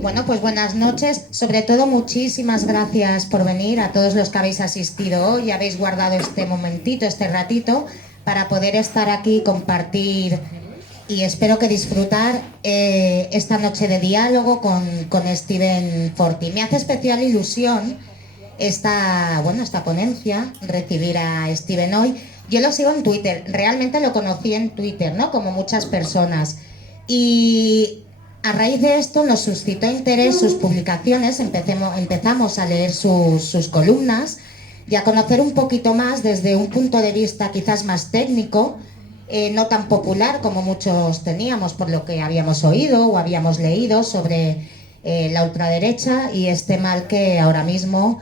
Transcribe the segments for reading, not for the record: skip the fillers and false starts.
Bueno, pues buenas noches. Sobre todo, muchísimas gracias por venir a todos los que habéis asistido hoy y habéis guardado este momentito, este ratito, para poder estar aquí y compartir y espero que disfrutar esta noche de diálogo con Steven Forti. Me hace especial ilusión esta ponencia, recibir a Steven hoy. Yo lo sigo en Twitter, realmente lo conocí en Twitter, ¿no? Como muchas personas. Y a raíz de esto nos suscitó interés sus publicaciones, empezamos a leer sus columnas y a conocer un poquito más desde un punto de vista quizás más técnico, no tan popular como muchos teníamos por lo que habíamos oído o habíamos leído sobre la ultraderecha y este mal que ahora mismo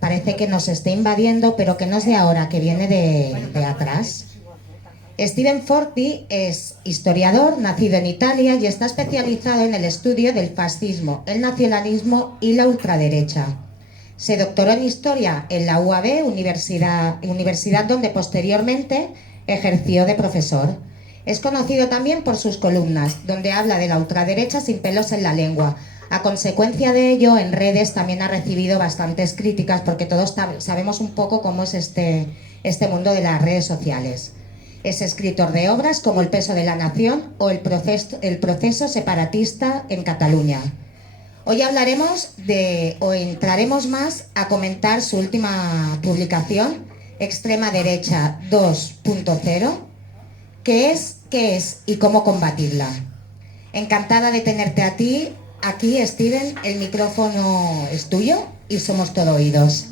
parece que nos esté invadiendo, pero que no es de ahora, que viene de atrás. Steven Forti es historiador, nacido en Italia y está especializado en el estudio del fascismo, el nacionalismo y la ultraderecha. Se doctoró en Historia en la UAB, universidad donde posteriormente ejerció de profesor. Es conocido también por sus columnas, donde habla de la ultraderecha sin pelos en la lengua. A consecuencia de ello, en redes también ha recibido bastantes críticas porque todos sabemos un poco cómo es este mundo de las redes sociales. Es escritor de obras como El peso de la nación o El proceso separatista en Cataluña. Hoy hablaremos o entraremos más a comentar su última publicación, Extrema Derecha 2.0, qué es y cómo combatirla. Encantada de tenerte a ti aquí, Steven. El micrófono es tuyo y somos todo oídos.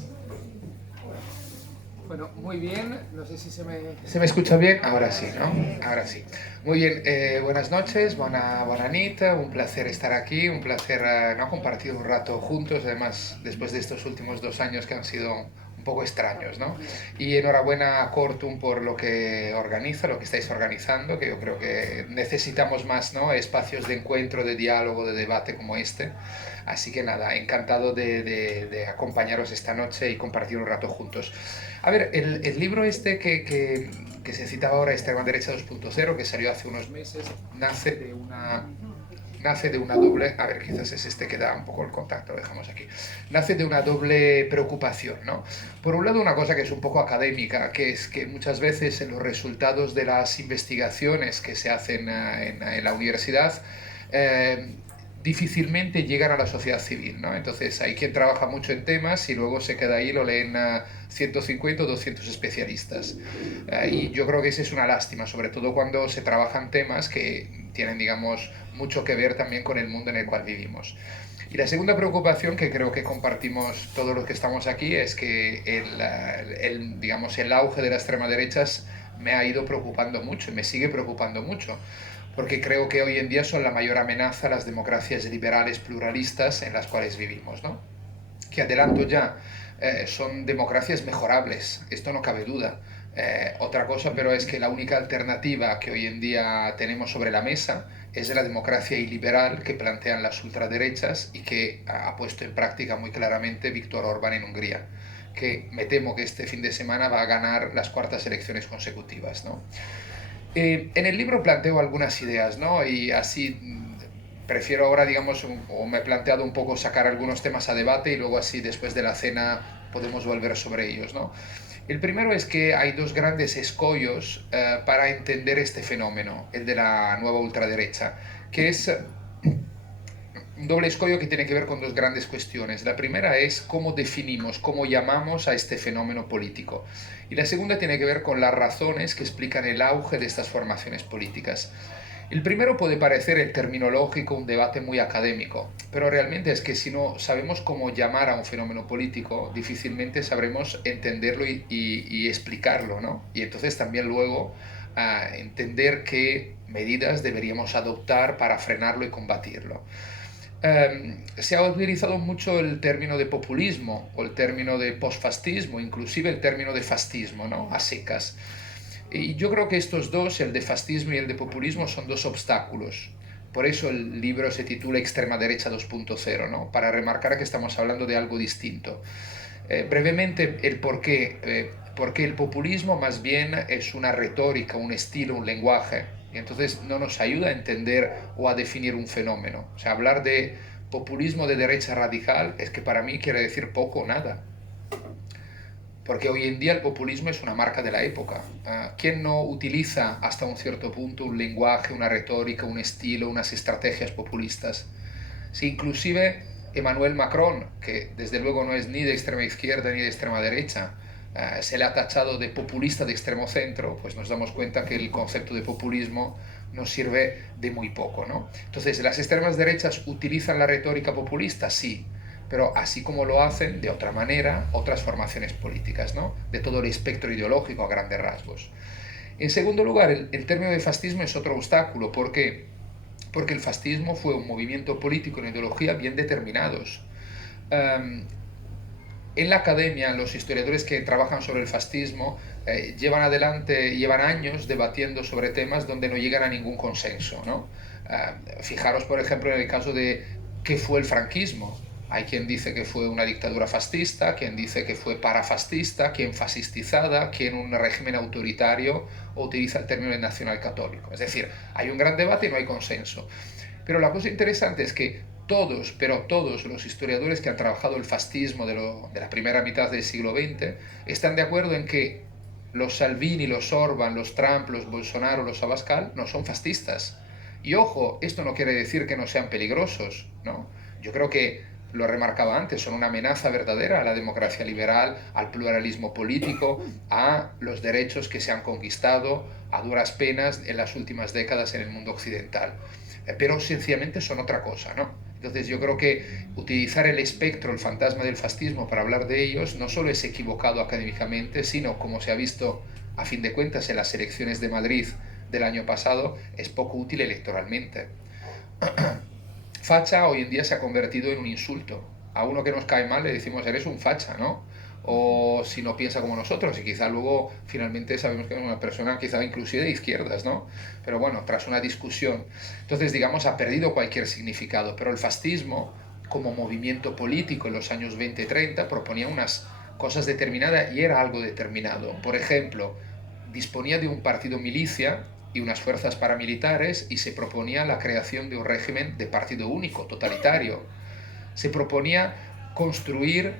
Bueno, muy bien, no sé si se me escucha bien, ahora sí, ¿no? Ahora sí. Muy bien, buenas noches, buena nit, un placer estar aquí, un placer ¿no? compartir un rato juntos, además después de estos últimos 2 años que han sido un poco extraños, ¿no? Y enhorabuena a Cortum por lo que organiza, lo que estáis organizando, que yo creo que necesitamos más, ¿no? Espacios de encuentro, de diálogo, de debate como este. Así que nada, encantado de acompañaros esta noche y compartir un rato juntos. A ver, el libro este que se citaba ahora, Extrema Derecha 2.0, que salió hace unos meses, nace de una doble, a ver, quizás es este que da un poco el contacto, lo dejamos aquí, nace de una doble preocupación, ¿no? Por un lado, una cosa que es un poco académica, que es que muchas veces en los resultados de las investigaciones que se hacen en la universidad, eh, difícilmente llegan a la sociedad civil, ¿no? Entonces hay quien trabaja mucho en temas y luego se queda ahí, lo leen 150 o 200 especialistas. Y yo creo que esa es una lástima, sobre todo cuando se trabajan temas que tienen, digamos, mucho que ver también con el mundo en el cual vivimos. Y la segunda preocupación que creo que compartimos todos los que estamos aquí es que digamos, el auge de las extrema derechas me ha ido preocupando mucho y me sigue preocupando mucho, porque creo que hoy en día son la mayor amenaza a las democracias liberales pluralistas en las cuales vivimos, ¿no? Que adelanto ya, son democracias mejorables, esto no cabe duda. Otra cosa, pero es que la única alternativa que hoy en día tenemos sobre la mesa es la democracia iliberal que plantean las ultraderechas y que ha puesto en práctica muy claramente Víctor Orbán en Hungría, que me temo que este fin de semana va a ganar las cuartas elecciones consecutivas, ¿no? En el libro planteo algunas ideas, ¿no? Y así prefiero ahora, digamos, o me he planteado un poco sacar algunos temas a debate y luego así después de la cena podemos volver sobre ellos, ¿no? El primero es que hay dos grandes escollos para entender este fenómeno, el de la nueva ultraderecha, que es un doble escollo que tiene que ver con dos grandes cuestiones. La primera es cómo definimos, cómo llamamos a este fenómeno político. Y la segunda tiene que ver con las razones que explican el auge de estas formaciones políticas. El primero puede parecer el terminológico, un debate muy académico, pero realmente es que si no sabemos cómo llamar a un fenómeno político, difícilmente sabremos entenderlo y explicarlo, ¿no? Y entonces también luego entender qué medidas deberíamos adoptar para frenarlo y combatirlo. Se ha utilizado mucho el término de populismo o el término de posfascismo, inclusive el término de fascismo, ¿no? A secas. Y yo creo que estos dos, el de fascismo y el de populismo, son dos obstáculos. Por eso el libro se titula Extrema Derecha 2.0, ¿no? Para remarcar que estamos hablando de algo distinto. Brevemente, el por qué. Porque el populismo más bien es una retórica, un estilo, un lenguaje. Y entonces no nos ayuda a entender o a definir un fenómeno. O sea, hablar de populismo de derecha radical es que para mí quiere decir poco o nada. Porque hoy en día el populismo es una marca de la época. ¿Quién no utiliza hasta un cierto punto un lenguaje, una retórica, un estilo, unas estrategias populistas? Si inclusive Emmanuel Macron, que desde luego no es ni de extrema izquierda ni de extrema derecha, se le ha tachado de populista de extremo centro, pues nos damos cuenta que el concepto de populismo nos sirve de muy poco, ¿no? Entonces, ¿las extremas derechas utilizan la retórica populista? Sí, pero así como lo hacen, de otra manera, otras formaciones políticas, ¿no? De todo el espectro ideológico a grandes rasgos. En segundo lugar, el término de fascismo es otro obstáculo. ¿Por qué? Porque el fascismo fue un movimiento político y una ideología bien determinados. En la academia, los historiadores que trabajan sobre el fascismo llevan años debatiendo sobre temas donde no llegan a ningún consenso, ¿no? Fijaros, por ejemplo, en el caso de qué fue el franquismo. Hay quien dice que fue una dictadura fascista, quien dice que fue parafascista, quien fascistizada, quien un régimen autoritario, o utiliza el término de nacional católico. Es decir, hay un gran debate y no hay consenso. Pero la cosa interesante es que todos los historiadores que han trabajado el fascismo de la primera mitad del siglo XX están de acuerdo en que los Salvini, los Orbán, los Trump, los Bolsonaro, los Abascal no son fascistas. Y ojo, esto no quiere decir que no sean peligrosos, ¿no? Yo creo que lo remarcaba antes, son una amenaza verdadera a la democracia liberal, al pluralismo político, a los derechos que se han conquistado a duras penas en las últimas décadas en el mundo occidental. Pero sencillamente son otra cosa, ¿no? Entonces yo creo que utilizar el espectro, el fantasma del fascismo para hablar de ellos no solo es equivocado académicamente, sino, como se ha visto a fin de cuentas en las elecciones de Madrid del año pasado, es poco útil electoralmente. Facha hoy en día se ha convertido en un insulto. A uno que nos cae mal le decimos eres un facha, ¿no? O si no piensa como nosotros, y quizá luego finalmente sabemos que es una persona quizá inclusive de izquierdas, ¿no? Pero bueno, tras una discusión. Entonces, digamos, ha perdido cualquier significado, pero el fascismo, como movimiento político en los años 20-30, proponía unas cosas determinadas y era algo determinado. Por ejemplo, disponía de un partido milicia y unas fuerzas paramilitares y se proponía la creación de un régimen de partido único, totalitario. Se proponía construir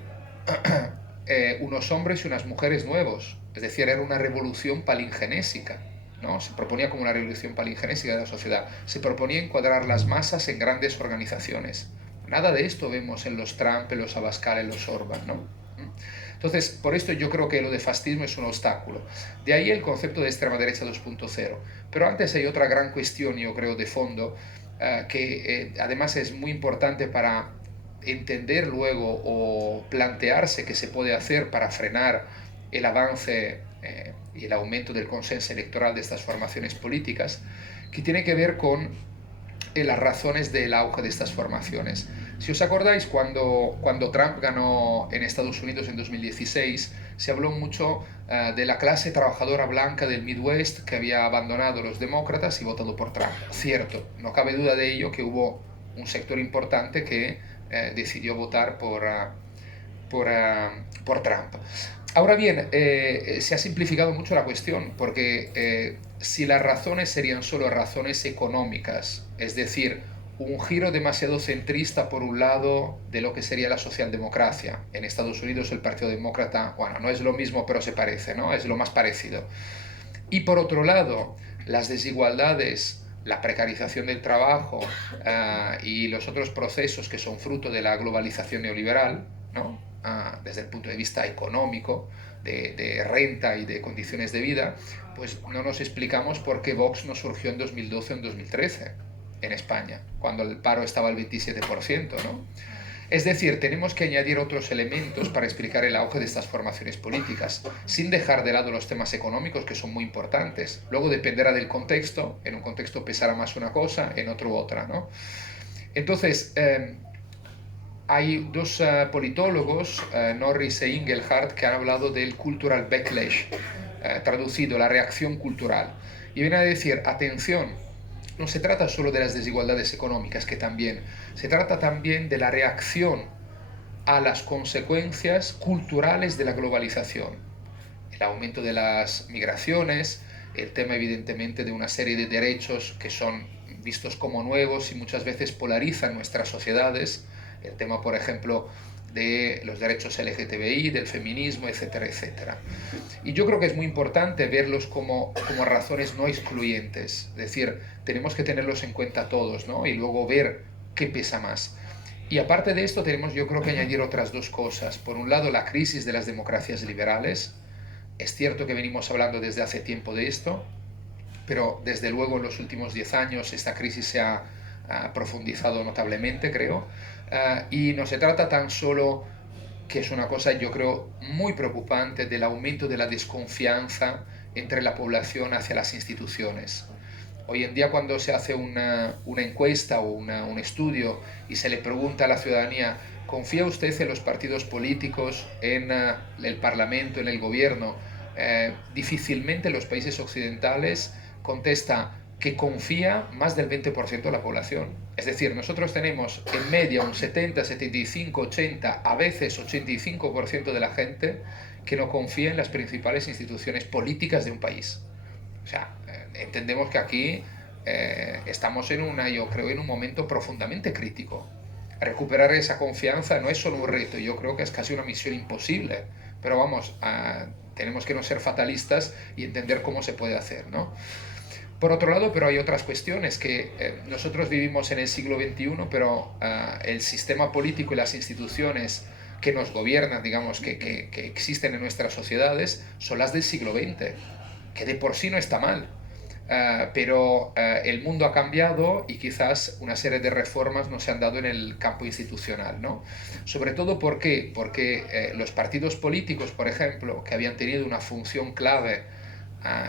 unos hombres y unas mujeres nuevos, es decir, era una revolución palingenésica, ¿no? Se proponía como una revolución palingenésica de la sociedad, se proponía encuadrar las masas en grandes organizaciones. Nada de esto vemos en los Trump, en los Abascal, en los Orbán, ¿no? Entonces, por esto yo creo que lo de fascismo es un obstáculo. De ahí el concepto de extrema derecha 2.0. Pero antes hay otra gran cuestión, yo creo, de fondo, que además es muy importante para entender luego o plantearse qué se puede hacer para frenar el avance y el aumento del consenso electoral de estas formaciones políticas, que tiene que ver con las razones del auge de estas formaciones. Si os acordáis, cuando Trump ganó en Estados Unidos en 2016, se habló mucho de la clase trabajadora blanca del Midwest que había abandonado a los demócratas y votado por Trump. Cierto, no cabe duda de ello que hubo un sector importante que decidió votar por Trump. Ahora bien, se ha simplificado mucho la cuestión, porque si las razones serían solo razones económicas, es decir, un giro demasiado centrista por un lado de lo que sería la socialdemocracia. En Estados Unidos el Partido Demócrata, bueno, no es lo mismo, pero se parece, ¿no? Es lo más parecido. Y por otro lado, las desigualdades, la precarización del trabajo y los otros procesos que son fruto de la globalización neoliberal, ¿no? Desde el punto de vista económico, de renta y de condiciones de vida, pues no nos explicamos por qué Vox no surgió en 2012 o en 2013 en España, cuando el paro estaba al 27%, ¿no? Es decir, tenemos que añadir otros elementos para explicar el auge de estas formaciones políticas, sin dejar de lado los temas económicos, que son muy importantes. Luego dependerá del contexto, en un contexto pesará más una cosa, en otro otra, ¿no? Entonces, hay dos politólogos, Norris e Ingelhardt, que han hablado del cultural backlash, traducido, la reacción cultural. Y viene a decir, atención, no se trata solo de las desigualdades económicas, que también, se trata también de la reacción a las consecuencias culturales de la globalización. El aumento de las migraciones, el tema evidentemente de una serie de derechos que son vistos como nuevos y muchas veces polarizan nuestras sociedades. El tema, por ejemplo, de los derechos LGTBI, del feminismo, etcétera, etcétera. Y yo creo que es muy importante verlos como razones no excluyentes, es decir, tenemos que tenerlos en cuenta todos, ¿no? Y luego ver qué pesa más. Y aparte de esto tenemos, yo creo, que añadir otras dos cosas. Por un lado, la crisis de las democracias liberales. Es cierto que venimos hablando desde hace tiempo de esto, pero desde luego en los últimos 10 años esta crisis se ha profundizado notablemente, creo. Y no se trata tan solo, que es una cosa yo creo muy preocupante, del aumento de la desconfianza entre la población hacia las instituciones. Hoy en día cuando se hace una encuesta o un estudio y se le pregunta a la ciudadanía, ¿confía usted en los partidos políticos, en el Parlamento, en el gobierno? Difícilmente los países occidentales contesta que confía más del 20% de la población. Es decir, nosotros tenemos en media un 70, 75, 80, a veces 85% de la gente que no confía en las principales instituciones políticas de un país. O sea, entendemos que aquí estamos yo creo, en un momento profundamente crítico. Recuperar esa confianza no es solo un reto, yo creo que es casi una misión imposible. Pero vamos, tenemos que no ser fatalistas y entender cómo se puede hacer, ¿no? Por otro lado, pero hay otras cuestiones que nosotros vivimos en el siglo XXI, pero el sistema político y las instituciones que nos gobiernan, digamos, que existen en nuestras sociedades, son las del siglo XX, que de por sí no está mal. Pero el mundo ha cambiado y quizás una serie de reformas no se han dado en el campo institucional, ¿no? Sobre todo ¿por qué? Porque los partidos políticos, por ejemplo, que habían tenido una función clave,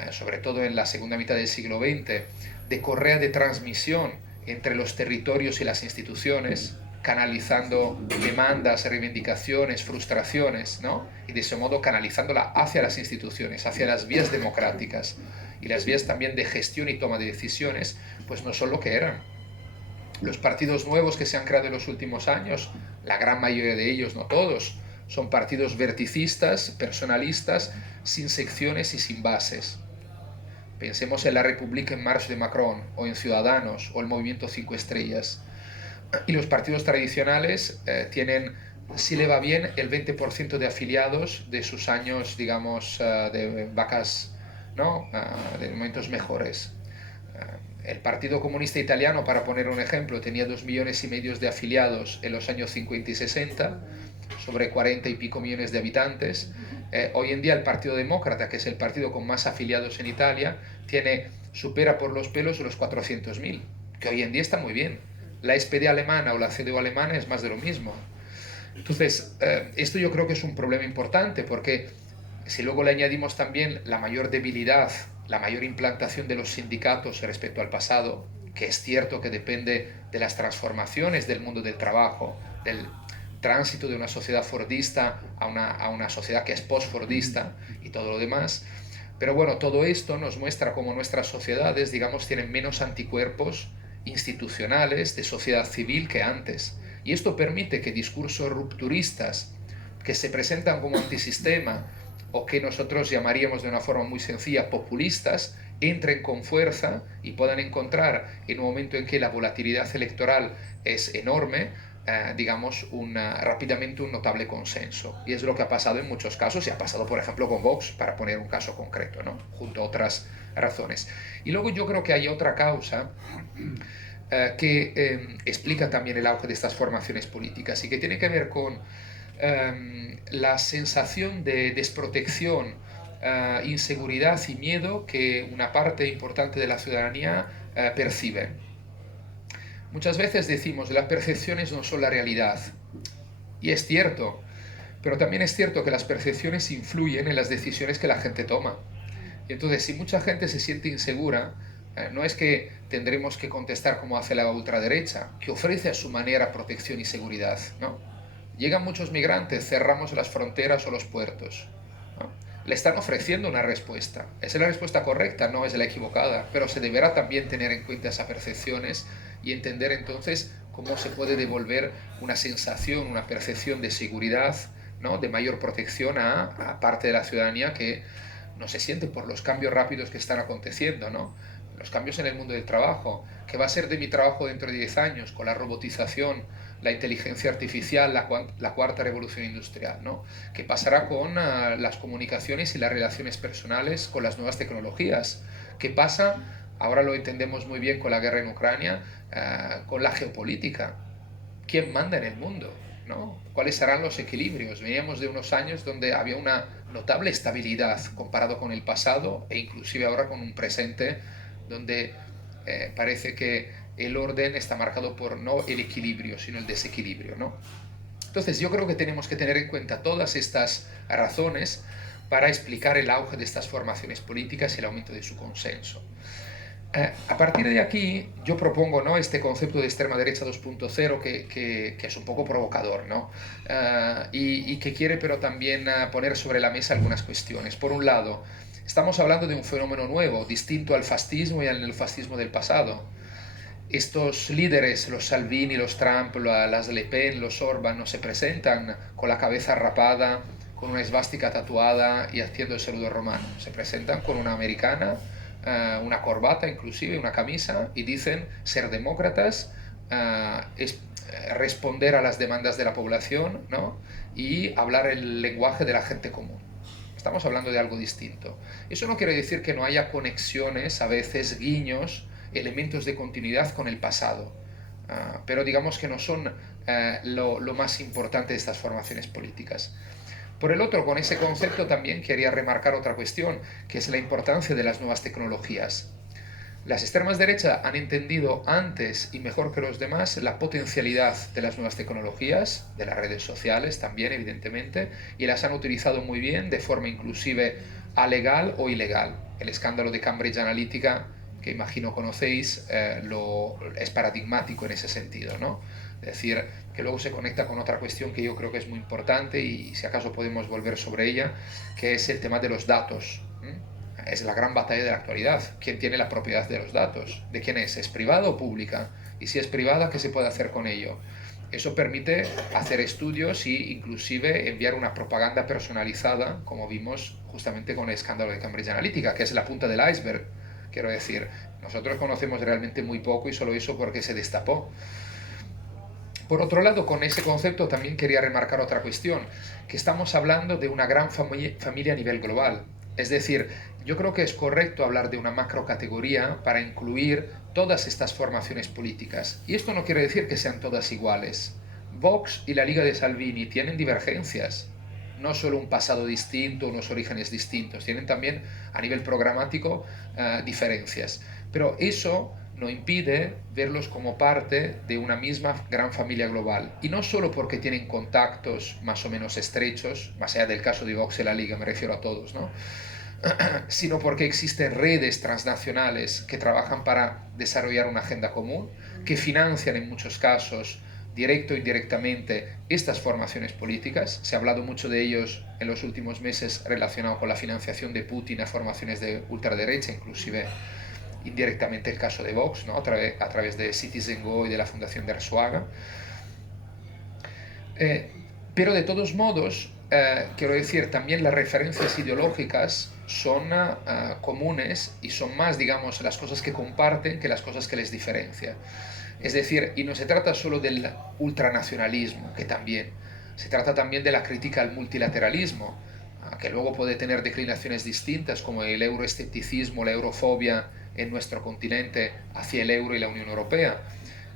sobre todo en la segunda mitad del siglo XX, de correa de transmisión entre los territorios y las instituciones, canalizando demandas, reivindicaciones, frustraciones, ¿no? Y de ese modo canalizándola hacia las instituciones, hacia las vías democráticas y las vías también de gestión y toma de decisiones, pues no son lo que eran. Los partidos nuevos que se han creado en los últimos años, la gran mayoría de ellos, no todos, son partidos verticistas, personalistas, sin secciones y sin bases. Pensemos en la República en Marche de Macron, o en Ciudadanos, o el Movimiento 5 Estrellas. Y los partidos tradicionales tienen, si le va bien, el 20% de afiliados de sus años, digamos, de vacas, ¿no? De momentos mejores. El Partido Comunista Italiano, para poner un ejemplo, tenía 2,5 millones de afiliados en los años 50 y 60, sobre 40 y pico millones de habitantes. Hoy en día el Partido Demócrata, que es el partido con más afiliados en Italia, supera por los pelos los 400.000, que hoy en día está muy bien. La SPD alemana o la CDU alemana es más de lo mismo. Entonces, esto yo creo que es un problema importante, porque si luego le añadimos también la mayor debilidad, la mayor implantación de los sindicatos respecto al pasado, que es cierto que depende de las transformaciones del mundo del trabajo, del tránsito de una sociedad fordista a una sociedad que es post-fordista y todo lo demás. Pero bueno, todo esto nos muestra cómo nuestras sociedades, digamos, tienen menos anticuerpos institucionales de sociedad civil que antes. Y esto permite que discursos rupturistas que se presentan como antisistema o que nosotros llamaríamos de una forma muy sencilla populistas, entren con fuerza y puedan encontrar en un momento en que la volatilidad electoral es enorme, digamos, rápidamente un notable consenso. Y es lo que ha pasado en muchos casos y ha pasado, por ejemplo, con Vox, para poner un caso concreto, ¿no? Junto a otras razones. Y luego yo creo que hay otra causa que explica también el auge de estas formaciones políticas y que tiene que ver con la sensación de desprotección, inseguridad y miedo que una parte importante de la ciudadanía percibe. Muchas veces decimos, las percepciones no son la realidad. Y es cierto, pero también es cierto que las percepciones influyen en las decisiones que la gente toma. Y entonces, si mucha gente se siente insegura, no es que tendremos que contestar como hace la ultraderecha, que ofrece a su manera protección y seguridad, ¿no? Llegan muchos migrantes, cerramos las fronteras o los puertos, ¿no? Le están ofreciendo una respuesta. ¿Es la respuesta correcta? No, es la equivocada, pero se deberá también tener en cuenta esas percepciones y entender entonces cómo se puede devolver una sensación, una percepción de seguridad, ¿no? De mayor protección a parte de la ciudadanía que no se siente por los cambios rápidos que están aconteciendo, ¿no? los cambios en el mundo del trabajo, qué va a ser de mi trabajo dentro de 10 años con la robotización, la inteligencia artificial, la cuarta revolución industrial, ¿no? ¿Qué pasará con las comunicaciones y las relaciones personales con las nuevas tecnologías? ¿Qué pasa, ahora lo entendemos muy bien con la guerra en Ucrania, con la geopolítica? ¿Quién manda en el mundo? ¿No? ¿Cuáles serán los equilibrios? Veníamos de unos años donde había una notable estabilidad comparado con el pasado e inclusive ahora con un presente donde parece que el orden está marcado por no el equilibrio, sino el desequilibrio, ¿no? Entonces yo creo que tenemos que tener en cuenta todas estas razones para explicar el auge de estas formaciones políticas y el aumento de su consenso. A partir de aquí, yo propongo, ¿no?, este concepto de extrema derecha 2.0 que es un poco provocador, ¿no? Y que quiere pero también poner sobre la mesa algunas cuestiones. Por un lado, estamos hablando de un fenómeno nuevo, distinto al fascismo y al neofascismo del pasado. Estos líderes, los Salvini, los Trump, las Le Pen, los Orban, no se presentan con la cabeza rapada, con una esvástica tatuada y haciendo el saludo romano. Se presentan con una americana, una corbata inclusive, una camisa, y dicen ser demócratas, es responder a las demandas de la población, ¿no?, y hablar el lenguaje de la gente común. Estamos hablando de algo distinto. Eso no quiere decir que no haya conexiones, a veces guiños, elementos de continuidad con el pasado. Pero digamos que no son lo más importante de estas formaciones políticas. Por el otro, con ese concepto también quería remarcar otra cuestión, que es la importancia de las nuevas tecnologías. Las extremas derechas han entendido antes y mejor que los demás la potencialidad de las nuevas tecnologías, de las redes sociales también, evidentemente, y las han utilizado muy bien de forma inclusive alegal o ilegal. El escándalo de Cambridge Analytica, que imagino conocéis, es paradigmático en ese sentido, ¿no? Es decir, que luego se conecta con otra cuestión que yo creo que es muy importante y si acaso podemos volver sobre ella, que es el tema de los datos. Es la gran batalla de la actualidad. ¿Quién tiene la propiedad de los datos? ¿De quién es? ¿Es privada o pública? Y si es privada, ¿qué se puede hacer con ello? Eso permite hacer estudios e inclusive enviar una propaganda personalizada, como vimos justamente con el escándalo de Cambridge Analytica, que es la punta del iceberg. Quiero decir, nosotros conocemos realmente muy poco y solo eso porque se destapó. Por otro lado, con ese concepto también quería remarcar otra cuestión, que estamos hablando de una gran familia a nivel global. Es decir, yo creo que es correcto hablar de una macrocategoría para incluir todas estas formaciones políticas. Y esto no quiere decir que sean todas iguales. Vox y la Liga de Salvini tienen divergencias, no solo un pasado distinto, unos orígenes distintos, tienen también a nivel programático diferencias. Pero eso no impide verlos como parte de una misma gran familia global. Y no solo porque tienen contactos más o menos estrechos, más allá del caso de Vox y la Liga, me refiero a todos, ¿no?, sino porque existen redes transnacionales que trabajan para desarrollar una agenda común, que financian en muchos casos, directo o indirectamente, estas formaciones políticas. Se ha hablado mucho de ellos en los últimos meses relacionado con la financiación de Putin a formaciones de ultraderecha, inclusive indirectamente el caso de Vox, ¿no?, a través de Citizen Go y de la Fundación de Arzuaga. Pero de todos modos, quiero decir, también las referencias ideológicas son comunes y son más, digamos, las cosas que comparten que las cosas que les diferencian. Es decir, y no se trata solo del ultranacionalismo, que también, se trata también de la crítica al multilateralismo, que luego puede tener declinaciones distintas, como el euroescepticismo, la eurofobia en nuestro continente hacia el euro y la Unión Europea.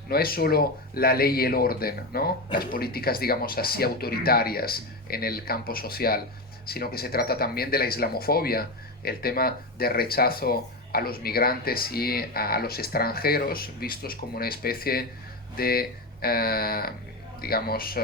No es solo la ley y el orden, ¿no?, las políticas, digamos así, autoritarias en el campo social, sino que se trata también de la islamofobia, el tema de rechazo a los migrantes y a los extranjeros, vistos como una especie de, digamos,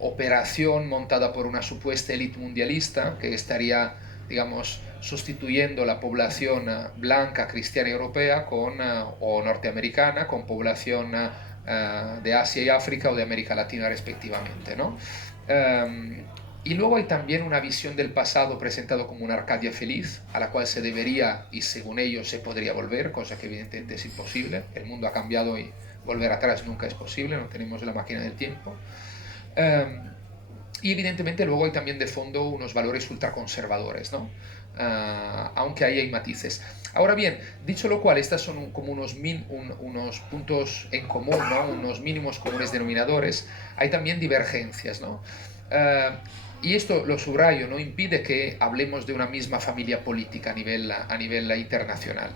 operación montada por una supuesta élite mundialista que estaría, digamos, sustituyendo la población blanca cristiana europea o norteamericana con población de Asia y África o de América Latina respectivamente, ¿no? Y luego hay también una visión del pasado presentado como una Arcadia feliz, a la cual se debería, y según ellos se podría volver, cosa que evidentemente es imposible. El mundo ha cambiado y volver atrás nunca es posible, no tenemos la máquina del tiempo. Y evidentemente luego hay también de fondo unos valores ultraconservadores, ¿no? Aunque ahí hay matices. Ahora bien, dicho lo cual, estas son como unos puntos en común, ¿no? Unos mínimos comunes denominadores. Hay también divergencias, ¿no? Eh, y esto lo subrayo, no impide que hablemos de una misma familia política a nivel internacional.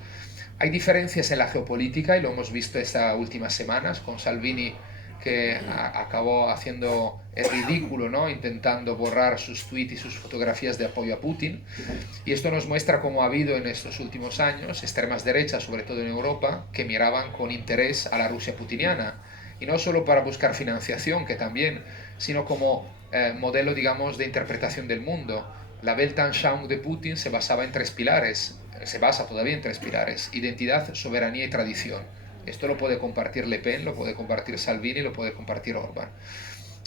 Hay diferencias en la geopolítica y lo hemos visto estas últimas semanas con Salvini, que acabó haciendo el ridículo, ¿no? Intentando borrar sus tweets y sus fotografías de apoyo a Putin. Y esto nos muestra cómo ha habido en estos últimos años extremas derechas, sobre todo en Europa, que miraban con interés a la Rusia putiniana. Y no solo para buscar financiación, que también, sino como modelo, digamos, de interpretación del mundo. La Weltanschauung de Putin se basaba en tres pilares, se basa todavía en tres pilares: identidad, soberanía y tradición. Esto lo puede compartir Le Pen, lo puede compartir Salvini, lo puede compartir Orbán.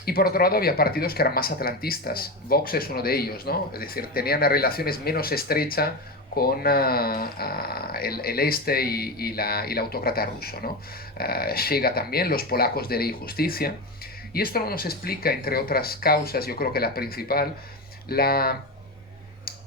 Y por otro lado había partidos que eran más atlantistas. Vox es uno de ellos, ¿no? Es decir, tenían relaciones menos estrechas con el este y la autócrata ruso, ¿no? Llega también, los polacos de Ley y Justicia. Y esto nos explica, entre otras causas, yo creo que la principal, la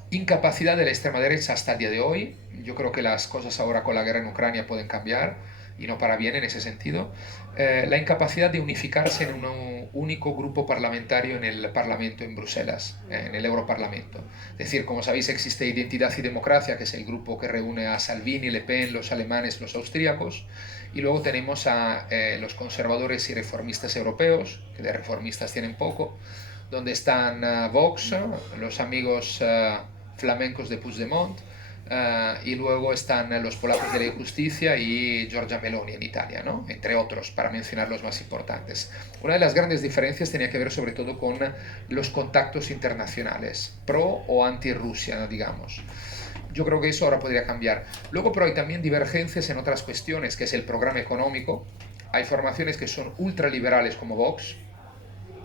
incapacidad de la extrema derecha hasta el día de hoy. Yo creo que las cosas ahora con la guerra en Ucrania pueden cambiar, y no para bien en ese sentido. La incapacidad de unificarse en un único grupo parlamentario en el Parlamento en Bruselas, en el Europarlamento. Es decir, como sabéis, existe Identidad y Democracia, que es el grupo que reúne a Salvini, Le Pen, los alemanes, los austríacos, y luego tenemos a los conservadores y reformistas europeos, que de reformistas tienen poco, donde están Vox, los amigos flamencos de Puigdemont, y luego están los polacos de la justicia y Giorgia Meloni en Italia, ¿no? Entre otros, para mencionar los más importantes. Una de las grandes diferencias tenía que ver sobre todo con los contactos internacionales, pro o anti-Rusia, digamos. Yo creo que eso ahora podría cambiar. Luego, pero hay también divergencias en otras cuestiones, que es el programa económico. Hay formaciones que son ultraliberales como Vox,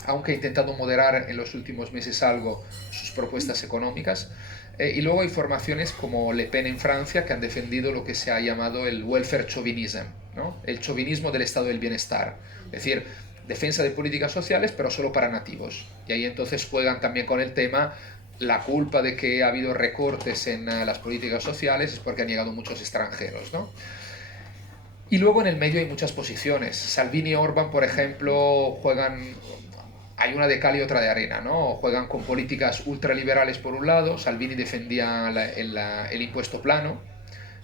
aunque ha intentado moderar en los últimos meses algo sus propuestas económicas. Y luego hay formaciones como Le Pen en Francia, que han defendido lo que se ha llamado el welfare chauvinism, ¿no? El chauvinismo del estado del bienestar. Es decir, defensa de políticas sociales, pero solo para nativos. Y ahí entonces juegan también con el tema: la culpa de que ha habido recortes en las políticas sociales es porque han llegado muchos extranjeros, ¿no? Y luego en el medio hay muchas posiciones. Salvini y Orbán, por ejemplo, hay una de cal y otra de arena, ¿no? Juegan con políticas ultraliberales por un lado. Salvini defendía el impuesto plano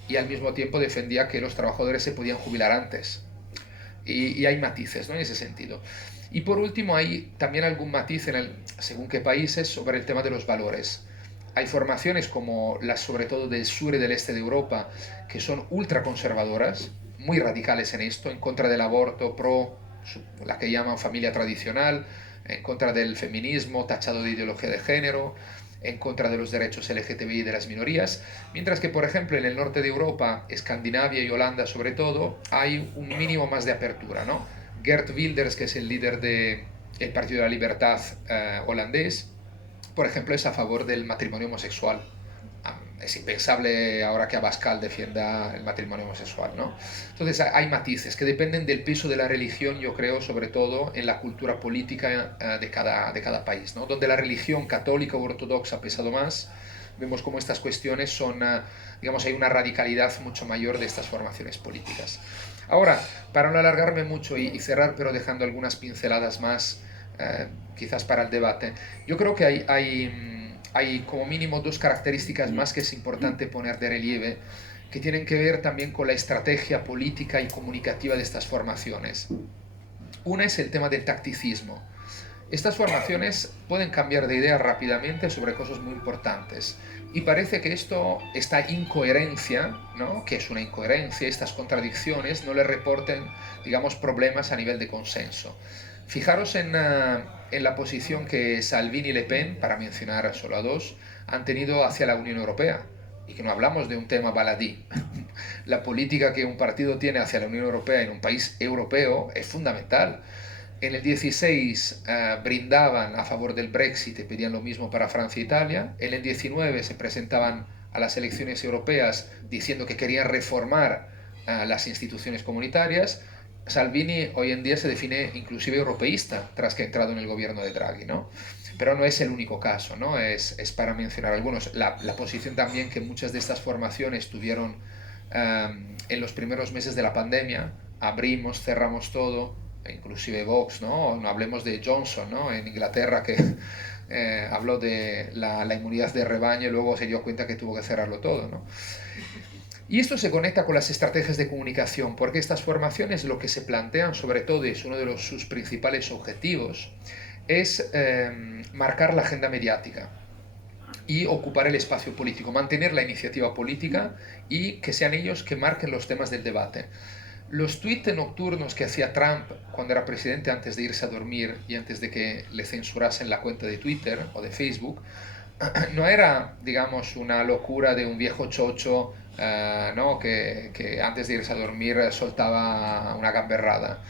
y al mismo tiempo defendía que los trabajadores se podían jubilar antes. Y hay matices, ¿no? En ese sentido. Y por último hay también algún matiz según qué países, sobre el tema de los valores. Hay formaciones como las, sobre todo del sur y del este de Europa, que son ultraconservadoras, muy radicales en esto, en contra del aborto, pro la que llaman familia tradicional, en contra del feminismo tachado de ideología de género, en contra de los derechos LGTBI de las minorías, mientras que, por ejemplo, en el norte de Europa, Escandinavia y Holanda sobre todo, hay un mínimo más de apertura, ¿no? Geert Wilders, que es el líder del Partido de la Libertad holandés, por ejemplo, es a favor del matrimonio homosexual. Es impensable ahora que Abascal defienda el matrimonio homosexual, ¿no? Entonces hay matices que dependen del peso de la religión, yo creo, sobre todo en la cultura política de cada país, ¿no? Donde la religión católica o ortodoxa ha pesado más, vemos cómo estas cuestiones son, digamos, hay una radicalidad mucho mayor de estas formaciones políticas. Ahora, para no alargarme mucho y cerrar, pero dejando algunas pinceladas más, quizás para el debate, yo creo que hay como mínimo dos características más que es importante poner de relieve, que tienen que ver también con la estrategia política y comunicativa de estas formaciones. Una es el tema del tacticismo. Estas formaciones pueden cambiar de idea rápidamente sobre cosas muy importantes. Y parece que esta incoherencia, ¿no? Que es una incoherencia, estas contradicciones, no le reporten, digamos, problemas a nivel de consenso. Fijaros en la posición que Salvini y Le Pen, para mencionar solo a dos, han tenido hacia la Unión Europea. Y que no hablamos de un tema baladí. La política que un partido tiene hacia la Unión Europea en un país europeo es fundamental. En el 16 brindaban a favor del Brexit y pedían lo mismo para Francia e Italia. En el 19 se presentaban a las elecciones europeas diciendo que querían reformar las instituciones comunitarias. Salvini hoy en día se define inclusive europeísta tras que ha entrado en el gobierno de Draghi, ¿no? Pero no es el único caso, ¿no? Es para mencionar algunos. La posición también que muchas de estas formaciones tuvieron en los primeros meses de la pandemia, abrimos, cerramos todo, inclusive Vox, ¿no? No hablemos de Johnson, ¿no? En Inglaterra, que habló de la inmunidad de rebaño y luego se dio cuenta que tuvo que cerrarlo todo, ¿no? Y esto se conecta con las estrategias de comunicación, porque estas formaciones lo que se plantean, sobre todo, es uno de sus principales objetivos, es marcar la agenda mediática y ocupar el espacio político, mantener la iniciativa política y que sean ellos que marquen los temas del debate. Los tweets nocturnos que hacía Trump cuando era presidente antes de irse a dormir y antes de que le censurasen la cuenta de Twitter o de Facebook, no era, digamos, una locura de un viejo chocho, ¿no? Que antes de irse a dormir soltaba una gamberrada.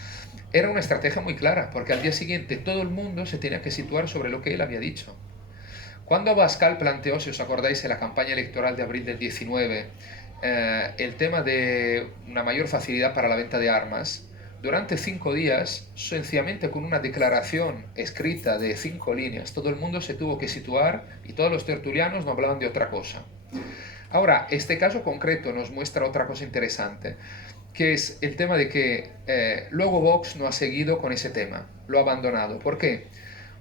Era una estrategia muy clara, porque al día siguiente todo el mundo se tenía que situar sobre lo que él había dicho. Cuando Abascal planteó, si os acordáis, en la campaña electoral de abril del 19, el tema de una mayor facilidad para la venta de armas, durante 5 días, sencillamente con una declaración escrita de 5 líneas, todo el mundo se tuvo que situar y todos los tertulianos no hablaban de otra cosa. Ahora, este caso concreto nos muestra otra cosa interesante, que es el tema de que luego Vox no ha seguido con ese tema, lo ha abandonado. ¿Por qué?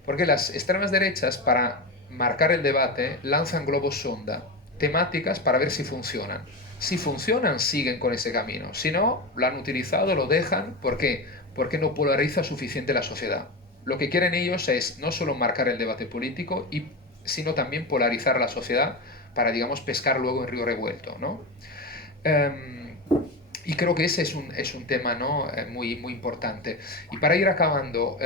Porque las extremas derechas, para marcar el debate, lanzan globos sonda, temáticas para ver si funcionan. Si funcionan, siguen con ese camino. Si no, lo han utilizado, lo dejan. ¿Por qué? Porque no polariza suficiente la sociedad. Lo que quieren ellos es no solo marcar el debate político, sino también polarizar a la sociedad para, digamos, pescar luego en río revuelto, ¿no? Y creo que ese es un tema, ¿no? Muy, muy importante. Y para ir acabando,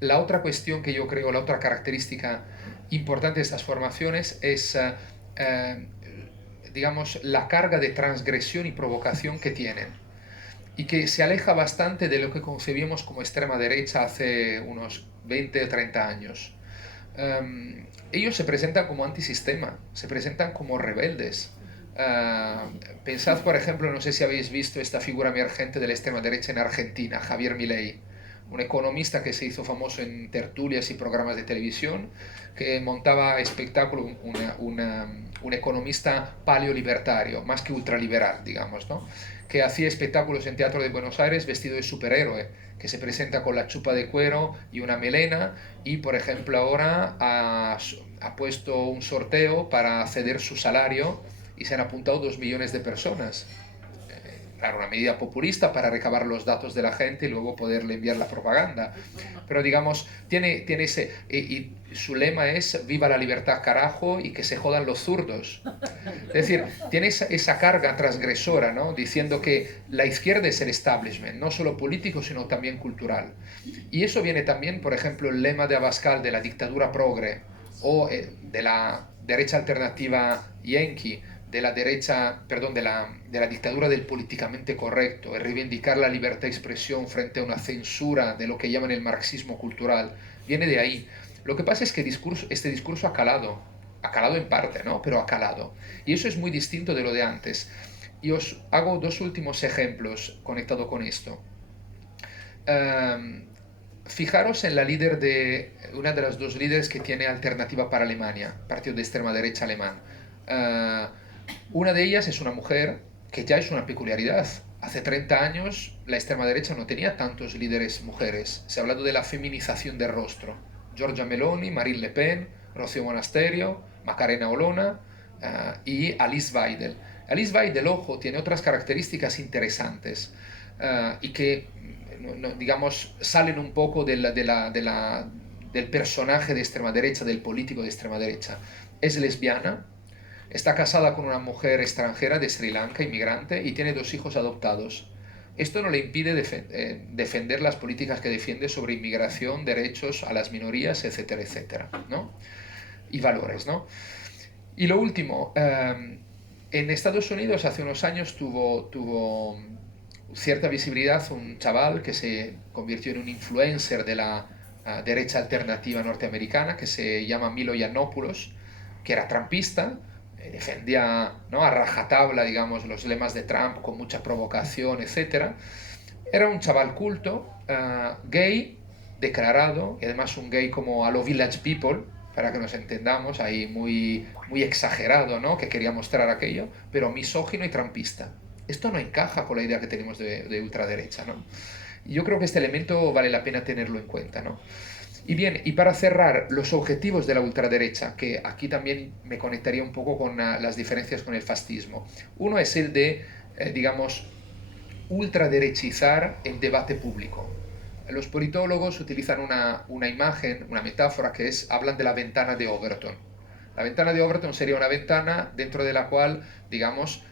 la otra cuestión que yo creo, la otra característica importante de estas formaciones es, digamos, la carga de transgresión y provocación que tienen y que se aleja bastante de lo que concebíamos como extrema derecha hace unos 20 o 30 años. Ellos se presentan como antisistema, se presentan como rebeldes. Pensad, por ejemplo, no sé si habéis visto esta figura emergente de la extrema derecha en Argentina, Javier Milei, un economista que se hizo famoso en tertulias y programas de televisión, que montaba espectáculos, un economista paleolibertario, más que ultraliberal, digamos, ¿no? Que hacía espectáculos en Teatro de Buenos Aires vestido de superhéroe, que se presenta con la chupa de cuero y una melena, y por ejemplo ahora ha puesto un sorteo para ceder su salario y se han apuntado 2 millones de personas. Claro, una medida populista para recabar los datos de la gente y luego poderle enviar la propaganda. Pero digamos, tiene ese... Y su lema es viva la libertad, carajo, y que se jodan los zurdos. Es decir, tiene esa carga transgresora, ¿no? Diciendo que la izquierda es el establishment, no solo político, sino también cultural. Y eso viene también, por ejemplo, el lema de Abascal de la dictadura progre o de la derecha alternativa yankee, de la derecha, perdón, de la dictadura del políticamente correcto, el reivindicar la libertad de expresión frente a una censura de lo que llaman el marxismo cultural, viene de ahí. Lo que pasa es que este discurso ha calado en parte, ¿no? Pero ha calado. Y eso es muy distinto de lo de antes. Y os hago 2 últimos ejemplos conectado con esto. Fijaros en la líder una de las 2 líderes que tiene Alternativa para Alemania, partido de extrema derecha alemán. Una de ellas es una mujer que ya es una peculiaridad. Hace 30 años la extrema derecha no tenía tantos líderes mujeres. Se ha hablado de la feminización del rostro. Giorgia Meloni, Marine Le Pen, Rocío Monasterio, Macarena Olona y Alice Weidel. Alice Weidel, ojo, tiene otras características interesantes y que, digamos, salen un poco del personaje de extrema derecha, del político de extrema derecha. Es lesbiana. Está casada con una mujer extranjera de Sri Lanka, inmigrante, y tiene 2 hijos adoptados. Esto no le impide defender las políticas que defiende sobre inmigración, derechos a las minorías, etcétera, etcétera, ¿no? Y valores, ¿no? Y lo último, en Estados Unidos hace unos años tuvo cierta visibilidad un chaval que se convirtió en un influencer de la derecha alternativa norteamericana, que se llama Milo Yiannopoulos, que era trumpista, defendía, ¿no?, a rajatabla, digamos, los lemas de Trump con mucha provocación, etcétera, Era un chaval culto, gay, declarado, y además un gay como a lo Village People, para que nos entendamos, ahí muy exagerado, ¿no? Que quería mostrar aquello, pero misógino y trampista. Esto no encaja con la idea que tenemos de ultraderecha, ¿no? Y yo creo que este elemento vale la pena tenerlo en cuenta, ¿no? Y bien, y para cerrar, los objetivos de la ultraderecha, que aquí también me conectaría un poco con las diferencias con el fascismo. Uno es el de, digamos, ultraderechizar el debate público. Los politólogos utilizan una imagen, una metáfora que es, hablan de la ventana de Overton. La ventana de Overton sería una ventana dentro de la cual, digamos,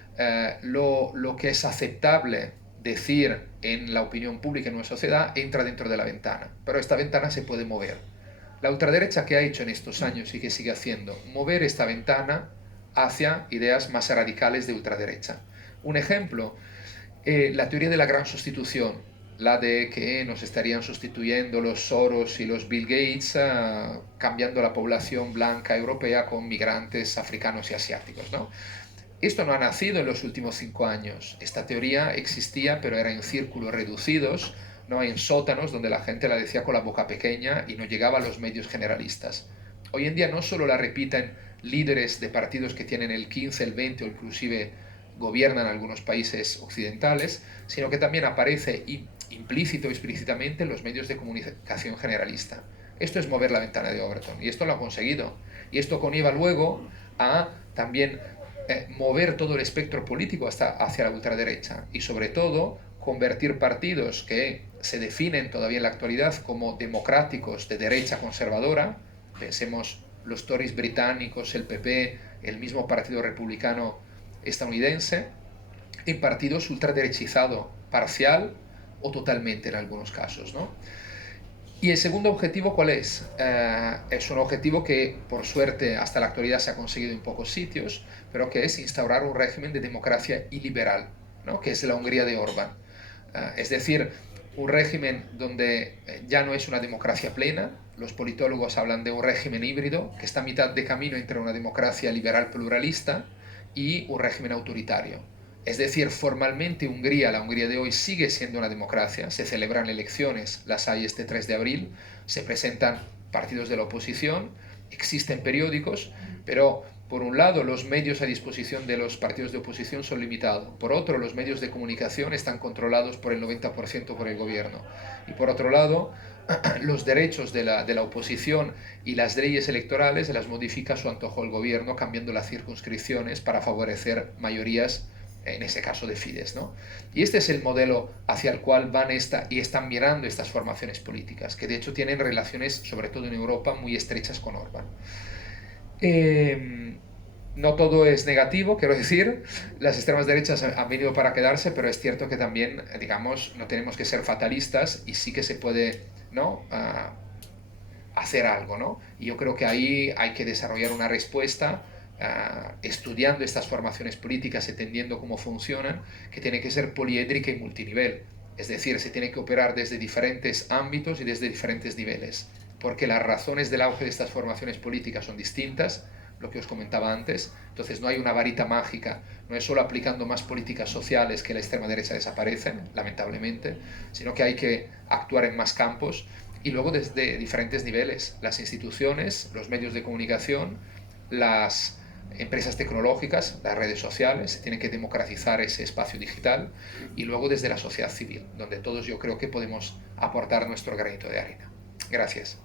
lo que es aceptable decir en la opinión pública en una sociedad entra dentro de la ventana. Pero esta ventana se puede mover. La ultraderecha que ha hecho en estos años y que sigue haciendo, mover esta ventana hacia ideas más radicales de ultraderecha. Un ejemplo, la teoría de la gran sustitución, la de que nos estarían sustituyendo los Soros y los Bill Gates, cambiando la población blanca europea con migrantes africanos y asiáticos, ¿no? Esto no ha nacido en los últimos 5 años. Esta teoría existía, pero era en círculos reducidos, no en sótanos donde la gente la decía con la boca pequeña y no llegaba a los medios generalistas. Hoy en día no solo la repiten líderes de partidos que tienen el 15, el 20 o inclusive gobiernan algunos países occidentales, sino que también aparece implícito o explícitamente en los medios de comunicación generalista. Esto es mover la ventana de Overton y esto lo ha conseguido. Y esto conlleva luego a también mover todo el espectro político hacia la ultraderecha y sobre todo convertir partidos que se definen todavía en la actualidad como democráticos de derecha conservadora, pensemos los Tories británicos, el PP, el mismo Partido Republicano estadounidense, en partidos ultraderechizados, parcial o totalmente en algunos casos, ¿no? Y el segundo objetivo, ¿cuál es? Es un objetivo que, por suerte, hasta la actualidad se ha conseguido en pocos sitios, pero que es instaurar un régimen de democracia iliberal, ¿no? Que es la Hungría de Orbán. Es decir, un régimen donde ya no es una democracia plena, los politólogos hablan de un régimen híbrido, que está a mitad de camino entre una democracia liberal pluralista y un régimen autoritario. Es decir, formalmente Hungría, la Hungría de hoy, sigue siendo una democracia, se celebran elecciones, las hay este 3 de abril, se presentan partidos de la oposición, existen periódicos, pero por un lado los medios a disposición de los partidos de oposición son limitados, por otro los medios de comunicación están controlados por el 90% por el gobierno, y por otro lado los derechos de la oposición y las leyes electorales las modifica a su antojo el gobierno, cambiando las circunscripciones para favorecer mayorías, en ese caso de Fidesz, ¿no? Y este es el modelo hacia el cual van y están mirando estas formaciones políticas, que de hecho tienen relaciones, sobre todo en Europa, muy estrechas con Orbán. No todo es negativo, quiero decir, las extremas derechas han venido para quedarse, pero es cierto que también, digamos, no tenemos que ser fatalistas y sí que se puede, ¿no? Hacer algo, ¿no? Y yo creo que ahí hay que desarrollar una respuesta estudiando estas formaciones políticas, entendiendo cómo funcionan, que tiene que ser poliédrica y multinivel. Es decir, se tiene que operar desde diferentes ámbitos y desde diferentes niveles, porque las razones del auge de estas formaciones políticas son distintas, lo que os comentaba antes. Entonces no hay una varita mágica, no es solo aplicando más políticas sociales que la extrema derecha desaparecen, lamentablemente, sino que hay que actuar en más campos y luego desde diferentes niveles, las instituciones, los medios de comunicación, las empresas tecnológicas, las redes sociales, se tiene que democratizar ese espacio digital y luego desde la sociedad civil, donde todos yo creo que podemos aportar nuestro granito de arena. Gracias.